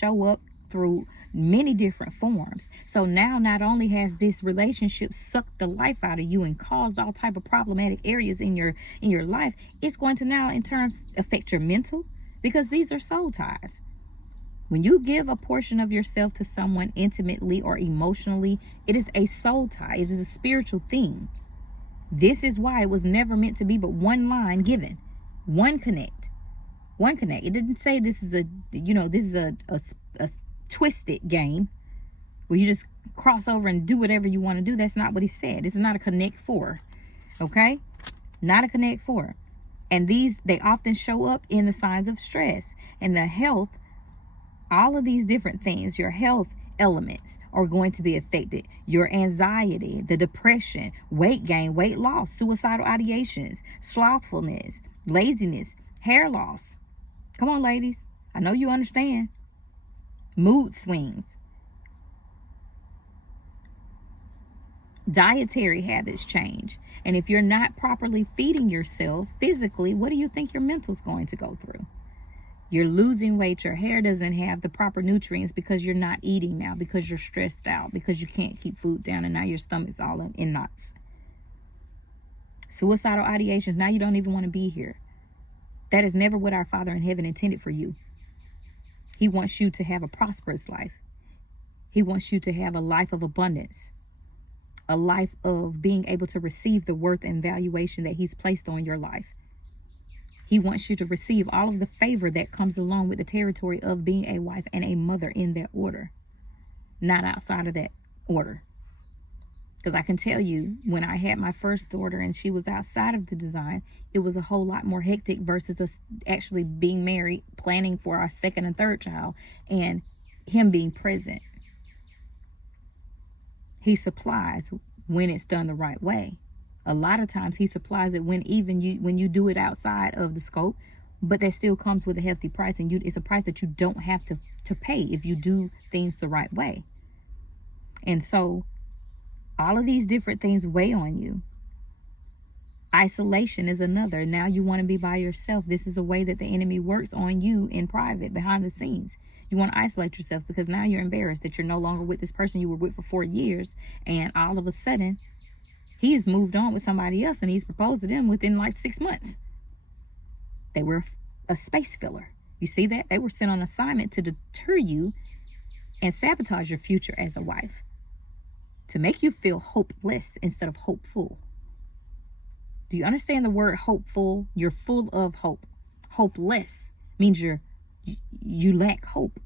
show up through many different forms. So now not only has this relationship sucked the life out of you and caused all type of problematic areas in your life, it's going to now in turn affect your mental, because these are soul ties. When you give a portion of yourself to someone intimately or emotionally, it is a soul tie. It is a spiritual thing. This is why it was never meant to be but one line given, one connect. It didn't say this is a twisted game where you just cross over and do whatever you want to do. That's not what he said. This is not a connect four. Okay? Not a connect four. And they often show up in the signs of stress and the health. All of these different things, your health elements are going to be affected. Your anxiety, the depression, weight gain, weight loss, suicidal ideations, slothfulness, laziness, hair loss. Come on, ladies. I know you understand. Mood swings. Dietary habits change. And if you're not properly feeding yourself physically, what do you think your mental's going to go through? You're losing weight. Your hair doesn't have the proper nutrients because you're not eating now, because you're stressed out, because you can't keep food down, and now your stomach's all in knots. Suicidal ideations. Now you don't even want to be here. That is never what our Father in heaven intended for you. He wants you to have a prosperous life. He wants you to have a life of abundance, a life of being able to receive the worth and valuation that he's placed on your life. He wants you to receive all of the favor that comes along with the territory of being a wife and a mother in that order, not outside of that order. Because I can tell you, when I had my first daughter and she was outside of the design, it was a whole lot more hectic versus us actually being married, planning for our second and third child, and him being present. He supplies when it's done the right way. A lot of times he supplies it when you do it outside of the scope, but that still comes with a hefty price, and it's a price that you don't have to pay if you do things the right way. And so all of these different things weigh on you. Isolation is another. Now you want to be by yourself. This is a way that the enemy works on you in private, behind the scenes. You want to isolate yourself because now you're embarrassed that you're no longer with this person you were with for 4 years, and all of a sudden he has moved on with somebody else and he's proposed to them within like 6 months. They were a space filler. You see that? They were sent on assignment to deter you and sabotage your future as a wife, to make you feel hopeless instead of hopeful. Do you understand the word hopeful? You're full of hope. Hopeless means you lack hope.